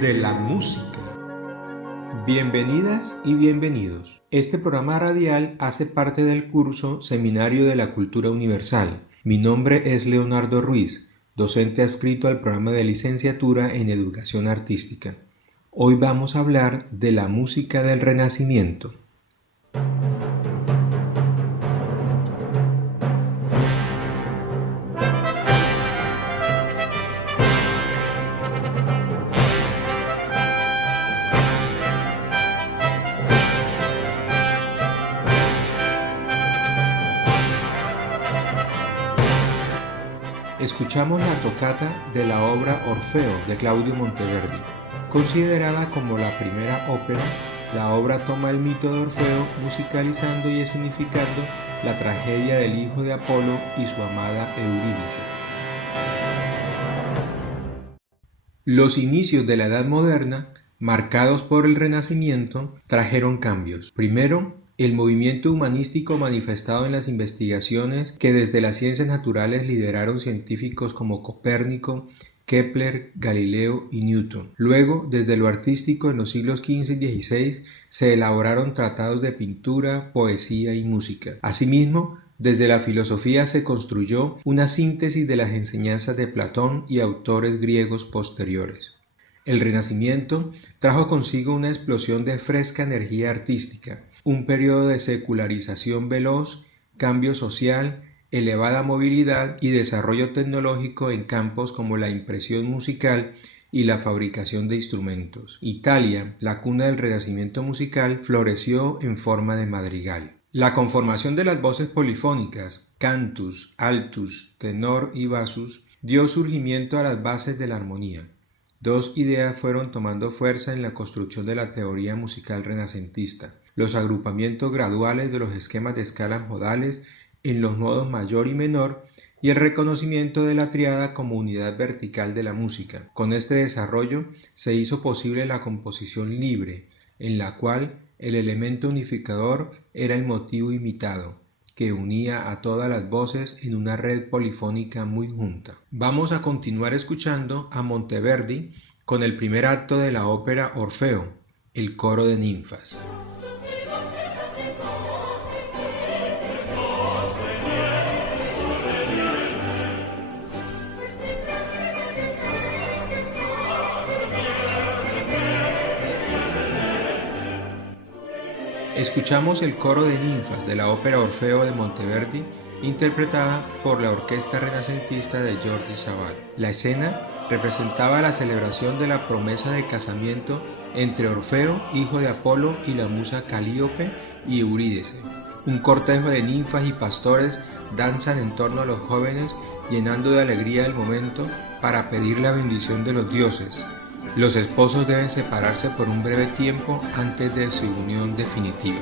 desde la música. Bienvenidas y bienvenidos. Este programa radial hace parte del curso Seminario de la Cultura Universal. Mi nombre es Leonardo Ruiz, docente adscrito al programa de licenciatura en Educación Artística. Hoy vamos a hablar de la música del Renacimiento. Escuchamos la tocata de la obra Orfeo de Claudio Monteverdi. Considerada como la primera ópera, la obra toma el mito de Orfeo musicalizando y escenificando la tragedia del hijo de Apolo y su amada Eurídice. Los inicios de la Edad Moderna, marcados por el Renacimiento, trajeron cambios. Primero, el movimiento humanístico manifestado en las investigaciones que desde las ciencias naturales lideraron científicos como Copérnico, Kepler, Galileo y Newton. Luego, desde lo artístico en los siglos XV y XVI, se elaboraron tratados de pintura, poesía y música. Asimismo, desde la filosofía se construyó una síntesis de las enseñanzas de Platón y autores griegos posteriores. El Renacimiento trajo consigo una explosión de fresca energía artística, un periodo de secularización veloz, cambio social, elevada movilidad y desarrollo tecnológico en campos como la impresión musical y la fabricación de instrumentos. Italia, la cuna del Renacimiento musical, floreció en forma de madrigal. La conformación de las voces polifónicas, cantus, altus, tenor y bassus, dio surgimiento a las bases de la armonía. Dos ideas fueron tomando fuerza en la construcción de la teoría musical renacentista: los agrupamientos graduales de los esquemas de escalas modales en los modos mayor y menor y el reconocimiento de la tríada como unidad vertical de la música. Con este desarrollo se hizo posible la composición libre, en la cual el elemento unificador era el motivo imitado, que unía a todas las voces en una red polifónica muy junta. Vamos a continuar escuchando a Monteverdi con el primer acto de la ópera Orfeo, el coro de ninfas. Escuchamos el coro de ninfas de la ópera Orfeo de Monteverdi, interpretada por la orquesta renacentista de Jordi Savall. La escena representaba la celebración de la promesa de casamiento entre Orfeo, hijo de Apolo, y la musa Calíope y Eurídice. Un cortejo de ninfas y pastores danzan en torno a los jóvenes, llenando de alegría el momento para pedir la bendición de los dioses. Los esposos deben separarse por un breve tiempo antes de su unión definitiva.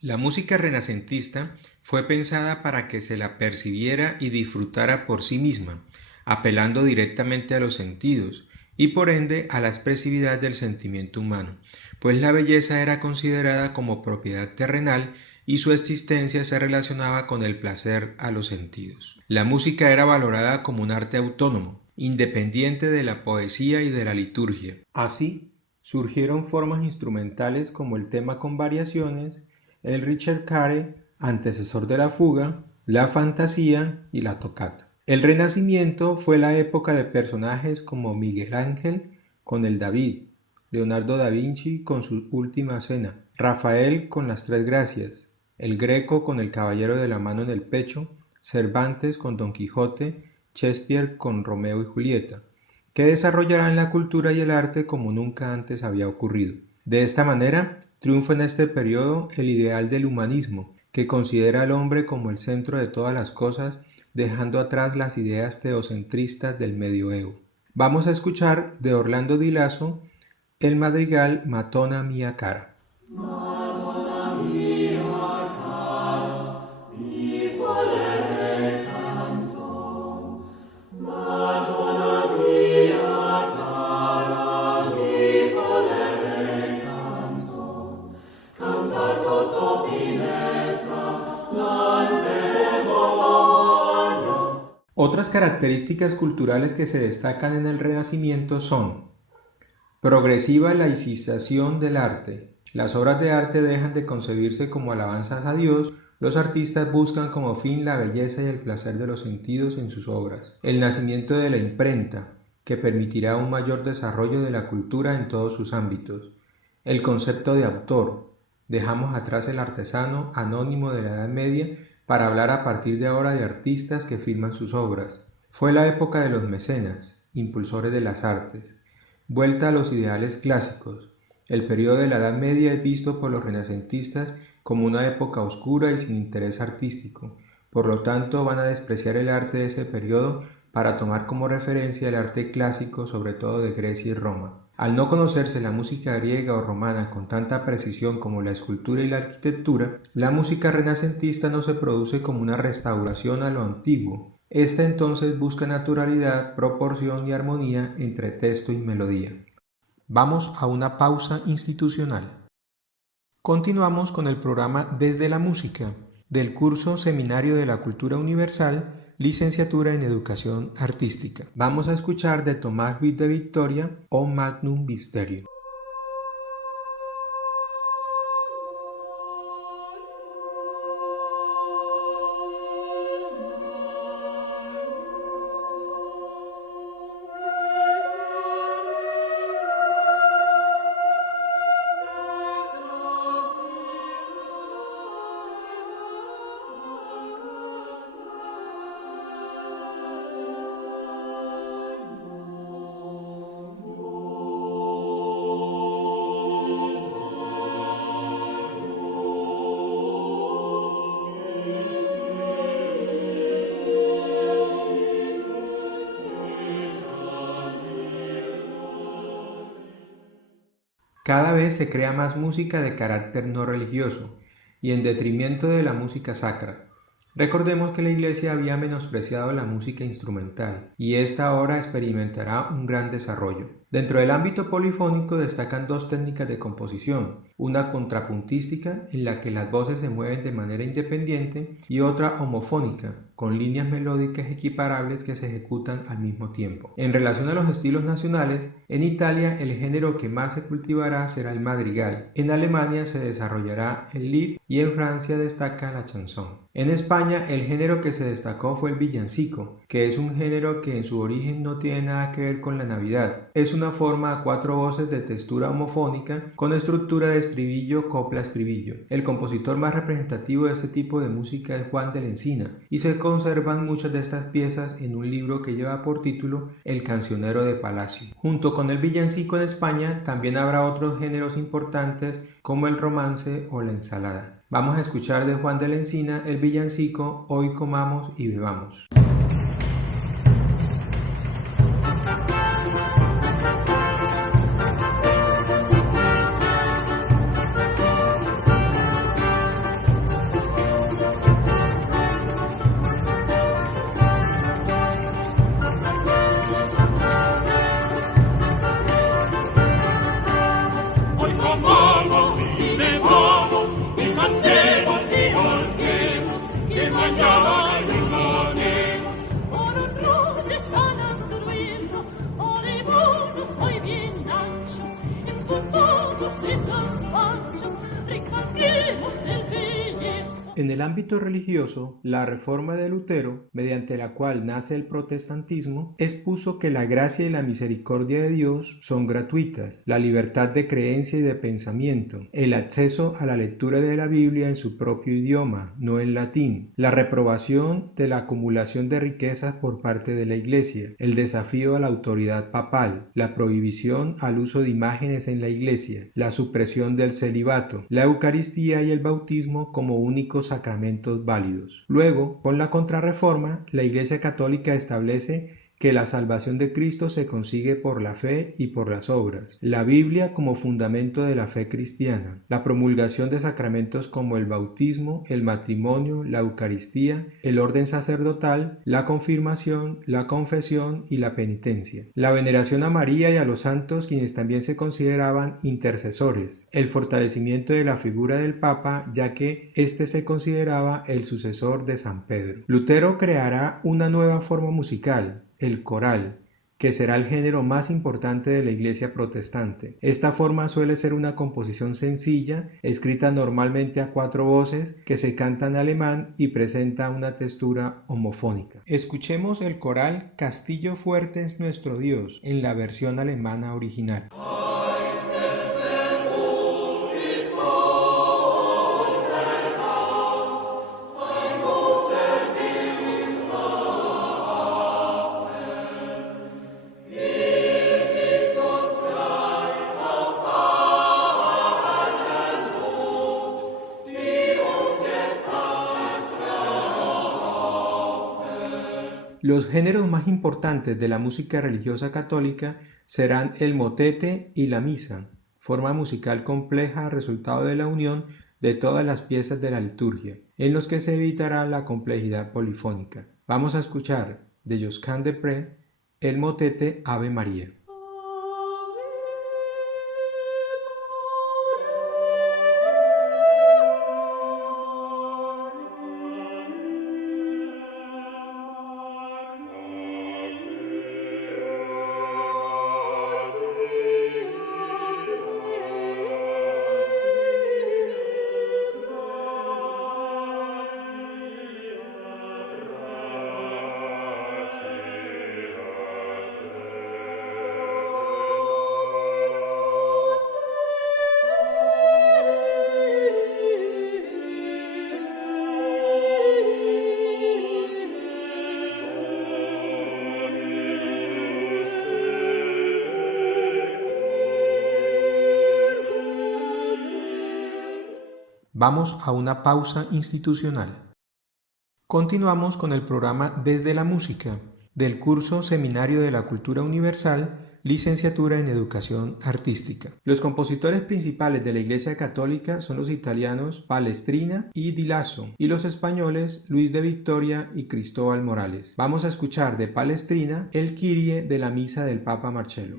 La música renacentista fue pensada para que se la percibiera y disfrutara por sí misma, apelando directamente a los sentidos y por ende a la expresividad del sentimiento humano, pues la belleza era considerada como propiedad terrenal y su existencia se relacionaba con el placer a los sentidos. La música era valorada como un arte autónomo, independiente de la poesía y de la liturgia. Así, surgieron formas instrumentales como el tema con variaciones, el ricercare, antecesor de la fuga, la fantasía y la toccata. El Renacimiento fue la época de personajes como Miguel Ángel con el David, Leonardo da Vinci con su Última Cena, Rafael con las Tres Gracias, el Greco con el Caballero de la Mano en el Pecho, Cervantes con Don Quijote, Shakespeare con Romeo y Julieta, que desarrollarán la cultura y el arte como nunca antes había ocurrido. De esta manera, triunfa en este periodo el ideal del humanismo, que considera al hombre como el centro de todas las cosas, dejando atrás las ideas teocentristas del medioevo. Vamos a escuchar de Orlando Di Lasso el madrigal Madonna mia cara. Canta sotto finestra, danze Otras características culturales que se destacan en el Renacimiento son: progresiva laicización del arte. Las obras de arte dejan de concebirse como alabanzas a Dios. Los artistas buscan como fin la belleza y el placer de los sentidos en sus obras. El nacimiento de la imprenta, que permitirá un mayor desarrollo de la cultura en todos sus ámbitos. El concepto de autor. Dejamos atrás el artesano anónimo de la Edad Media para hablar a partir de ahora de artistas que firman sus obras. Fue la época de los mecenas, impulsores de las artes. Vuelta a los ideales clásicos. El periodo de la Edad Media es visto por los renacentistas como una época oscura y sin interés artístico. Por lo tanto, van a despreciar el arte de ese periodo para tomar como referencia el arte clásico, sobre todo de Grecia y Roma. Al no conocerse la música griega o romana con tanta precisión como la escultura y la arquitectura, la música renacentista no se produce como una restauración a lo antiguo. Esta entonces busca naturalidad, proporción y armonía entre texto y melodía. Vamos a una pausa institucional. Continuamos con el programa Desde la Música, del curso Seminario de la Cultura Universal, Licenciatura en Educación Artística. Vamos a escuchar de Tomás Luis de Victoria, O Magnum Mysterium. Cada vez se crea más música de carácter no religioso y en detrimento de la música sacra. Recordemos que la Iglesia había menospreciado la música instrumental y esta ahora experimentará un gran desarrollo. Dentro del ámbito polifónico destacan dos técnicas de composición, una contrapuntística en la que las voces se mueven de manera independiente y otra homofónica, con líneas melódicas equiparables que se ejecutan al mismo tiempo. En relación a los estilos nacionales, en Italia el género que más se cultivará será el madrigal, en Alemania se desarrollará el lied y en Francia destaca la chanson. En España el género que se destacó fue el villancico, que es un género que en su origen no tiene nada que ver con la Navidad. Es una forma a cuatro voces de textura homofónica con estructura de estribillo, copla, estribillo. El compositor más representativo de este tipo de música es Juan de la Encina y se conservan muchas de estas piezas en un libro que lleva por título El Cancionero de Palacio. Junto con el villancico en España también habrá otros géneros importantes como el romance o la ensalada. Vamos a escuchar de Juan de la Encina el villancico Hoy comamos y bebamos. En el ámbito religioso, la reforma de Lutero, mediante la cual nace el protestantismo, expuso que la gracia y la misericordia de Dios son gratuitas, la libertad de creencia y de pensamiento, el acceso a la lectura de la Biblia en su propio idioma, no en latín, la reprobación de la acumulación de riquezas por parte de la Iglesia, el desafío a la autoridad papal, la prohibición al uso de imágenes en la Iglesia, la supresión del celibato, la Eucaristía y el bautismo como únicos sacramentos válidos. Luego, con la Contrarreforma, la Iglesia Católica establece que la salvación de Cristo se consigue por la fe y por las obras, la Biblia como fundamento de la fe cristiana, la promulgación de sacramentos como el bautismo, el matrimonio, la Eucaristía, el orden sacerdotal, la confirmación, la confesión y la penitencia, la veneración a María y a los santos quienes también se consideraban intercesores, el fortalecimiento de la figura del Papa ya que éste se consideraba el sucesor de San Pedro. Lutero creará una nueva forma musical, el coral, que será el género más importante de la Iglesia protestante. Esta forma suele ser una composición sencilla, escrita normalmente a 4 voces, que se canta en alemán y presenta una textura homofónica. Escuchemos el coral Castillo fuerte es nuestro Dios, en la versión alemana original. Los géneros más importantes de la música religiosa católica serán el motete y la misa, forma musical compleja resultado de la unión de todas las piezas de la liturgia, en los que se evitará la complejidad polifónica. Vamos a escuchar de Josquin des Prez el motete Ave María. Vamos a una pausa institucional. Continuamos con el programa Desde la Música, del curso Seminario de la Cultura Universal, Licenciatura en Educación Artística. Los compositores principales de la Iglesia Católica son los italianos Palestrina y Di Lasso, y los españoles Luis de Victoria y Cristóbal Morales. Vamos a escuchar de Palestrina el Kyrie de la Misa del Papa Marcello.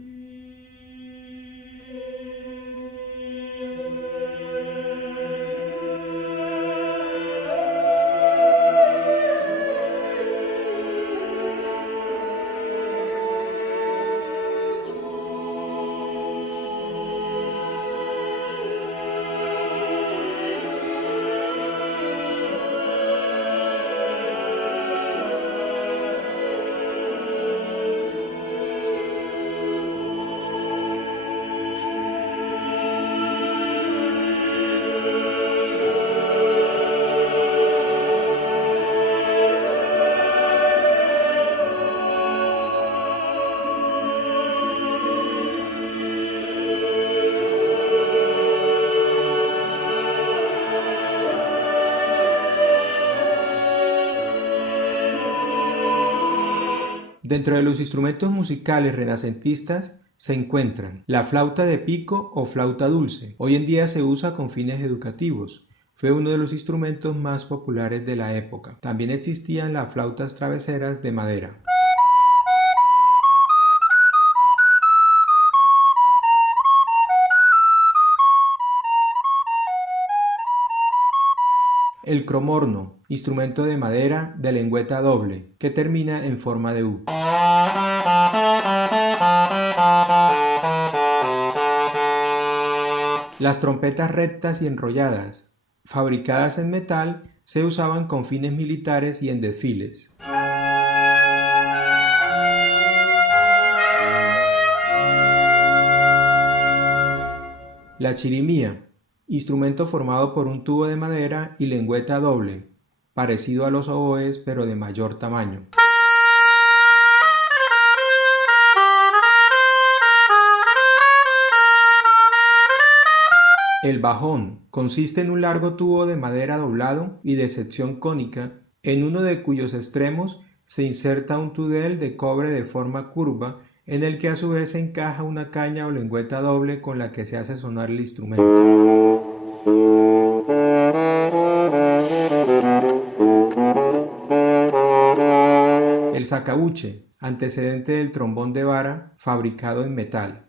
Dentro de los instrumentos musicales renacentistas se encuentran la flauta de pico o flauta dulce. Hoy en día se usa con fines educativos. Fue uno de los instrumentos más populares de la época. También existían las flautas traveseras de madera. El cromorno, instrumento de madera de lengüeta doble, que termina en forma de U. Las trompetas rectas y enrolladas, fabricadas en metal, se usaban con fines militares y en desfiles. La chirimía, instrumento formado por un tubo de madera y lengüeta doble, parecido a los oboes pero de mayor tamaño. El bajón consiste en un largo tubo de madera doblado y de sección cónica, en uno de cuyos extremos se inserta un tudel de cobre de forma curva en el que a su vez se encaja una caña o lengüeta doble con la que se hace sonar el instrumento. El sacabuche, antecedente del trombón de vara, fabricado en metal.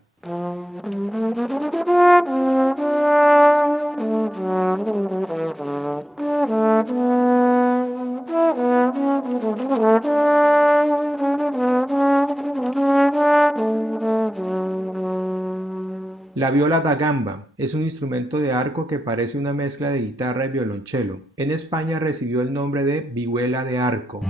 La viola da gamba es un instrumento de arco que parece una mezcla de guitarra y violonchelo. En España recibió el nombre de vihuela de arco.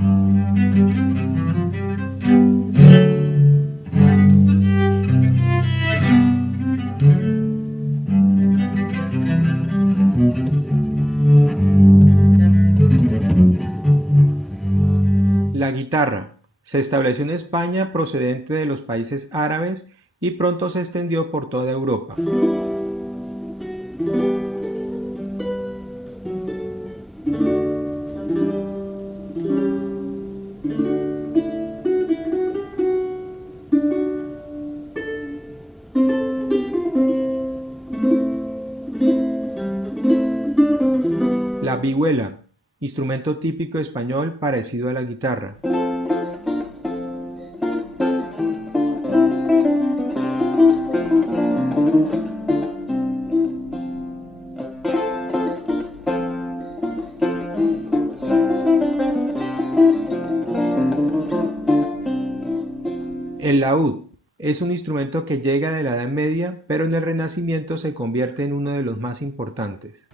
La guitarra se estableció en España procedente de los países árabes y pronto se extendió por toda Europa. La vihuela, instrumento típico español parecido a la guitarra. El laúd es un instrumento que llega de la Edad Media, pero en el Renacimiento se convierte en uno de los más importantes.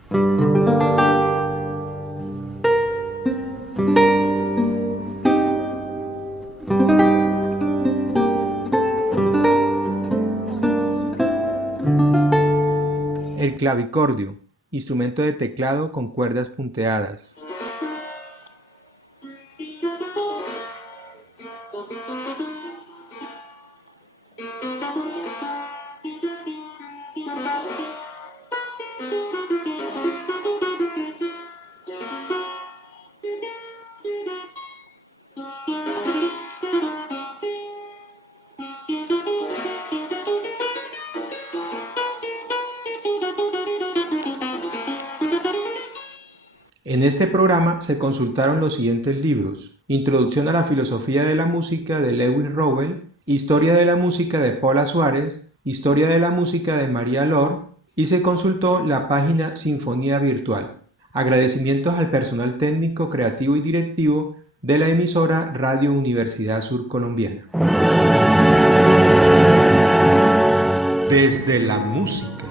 El clavicordio, instrumento de teclado con cuerdas punteadas. En este programa se consultaron los siguientes libros: Introducción a la filosofía de la música de Lewis Rowell, Historia de la música de Paula Suárez, Historia de la música de María Lor, y se consultó la página Sinfonía Virtual. Agradecimientos al personal técnico, creativo y directivo de la emisora Radio Universidad Surcolombiana. Desde la música.